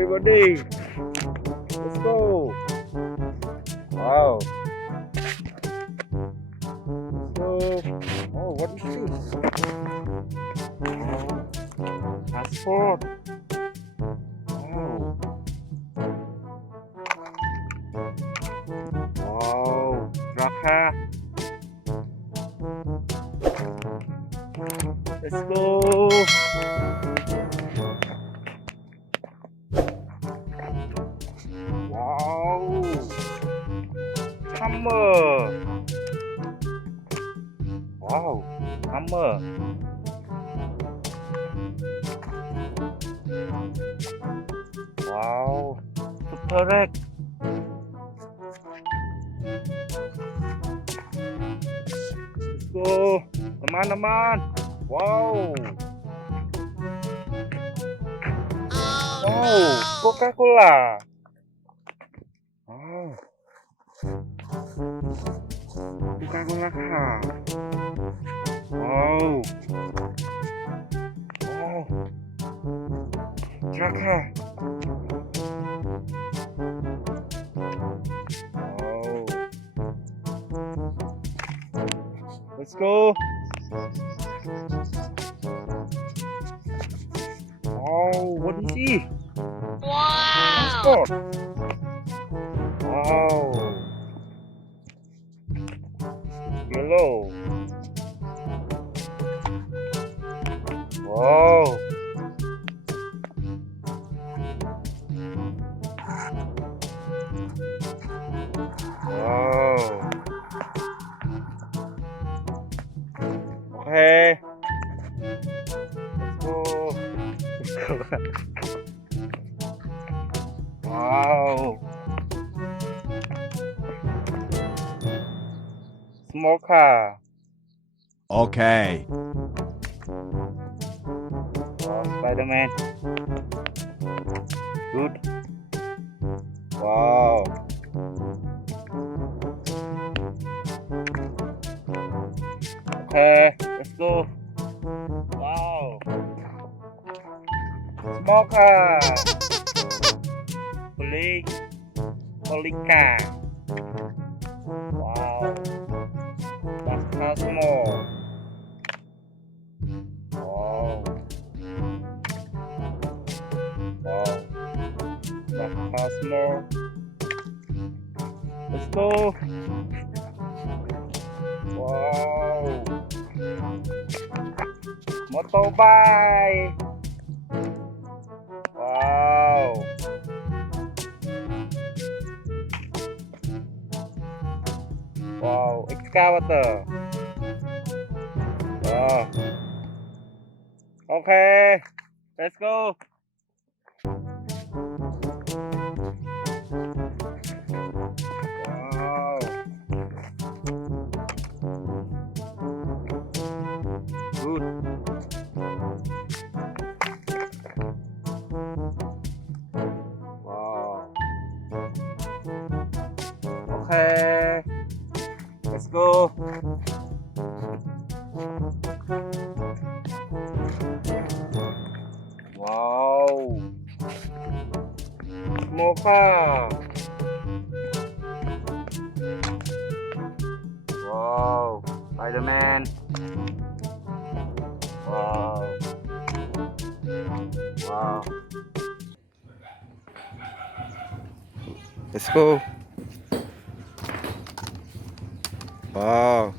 everybody. Let's go. Wow. So, oh, what is this? Oh, passport. Wow. Wow. Raka. Let's go. Wow. Hammer. Wow. Hammer. Wow. Super wreck. Let's go. Teman-teman. Wow. Wow. Coca-Cola. Wow. Coca-Cola kah? Wow. Wow. Truck kah? Wow. Let's go. Oh, what is he? Wow! Transport. Wow. Yellow. Wow. Wow. Okay. Let's go. Let's go. Wow. Smoker. Okay. Wow, Spider-Man. Good. Wow. Okay, let's go. Wow. Smoker. Polika. Wow. That's Cosmo. Wow. Wow. That's Cosmo. Let's go. Wow. Motorbike. Wow. Wow. Excavator. Wow. Okay. Let's go. Wow. Good. Wow. Okay. Let's go. Wow. Smoker. Wow. Spider-Man. Wow. Wow. Let's go. Wow.